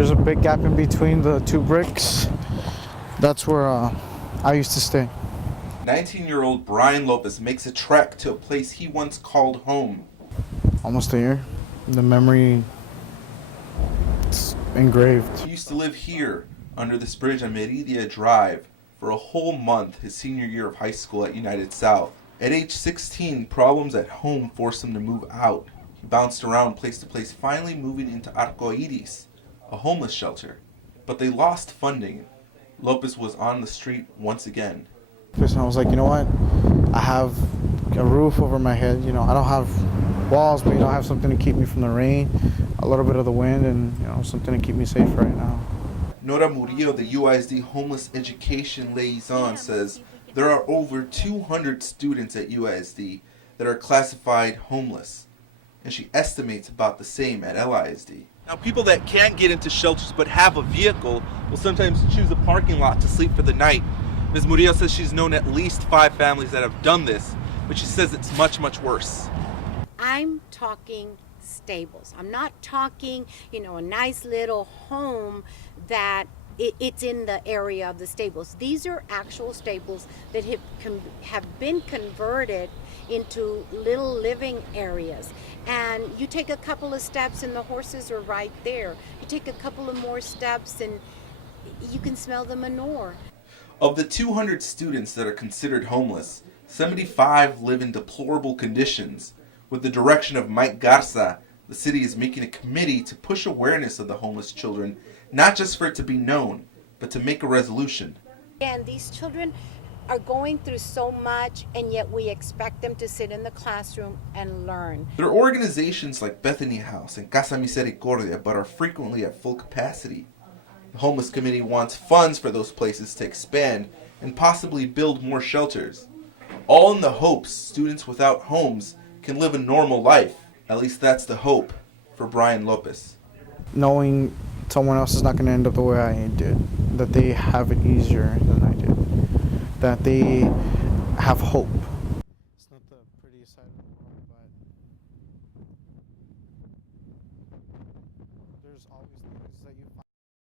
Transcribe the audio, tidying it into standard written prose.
There's a big gap in between the two bricks. That's where I used to stay. 19-year-old Brian Lopez makes a trek to a place he once called home. Almost a year. The memory, it's engraved. He used to live here, under this bridge on Meridia Drive, for a whole month his senior year of high school at United South. At age 16, problems at home forced him to move out. He bounced around place to place, finally moving into Arcoiris, a homeless shelter. But they lost funding. Lopez was on the street once again. And I was like, you know what? I have a roof over my head. You know, I don't have walls, but I have something to keep me from the rain, a little bit of the wind, and something to keep me safe right now. Nora Murillo, the UISD Homeless Education Liaison, says there are over 200 students at UISD that are classified homeless, and she estimates about the same at LISD. Now, people that can't get into shelters but have a vehicle will sometimes choose a parking lot to sleep for the night. Ms. Murillo says she's known at least 5 families that have done this, but she says it's much, much worse. I'm talking stables. I'm not talking, a nice little home that it's in the area of the stables. These are actual stables that have been converted into little living areas. And you take a couple of steps and the horses are right there. You take a couple of more steps and you can smell the manure. Of the 200 students that are considered homeless, 75 live in deplorable conditions. With the direction of Mike Garza, the city is making a committee to push awareness of the homeless children, not just for it to be known, but to make a resolution. And these children are going through so much, and yet we expect them to sit in the classroom and learn. There are organizations like Bethany House and Casa Misericordia, but are frequently at full capacity. The Homeless Committee wants funds for those places to expand and possibly build more shelters. All in the hopes students without homes can live a normal life. At least that's the hope for Brian Lopez. Knowing someone else is not going to end up the way I did, that they have it easier than I did, that they have hope. It's not the prettiest side of the world, but there's always things that you find.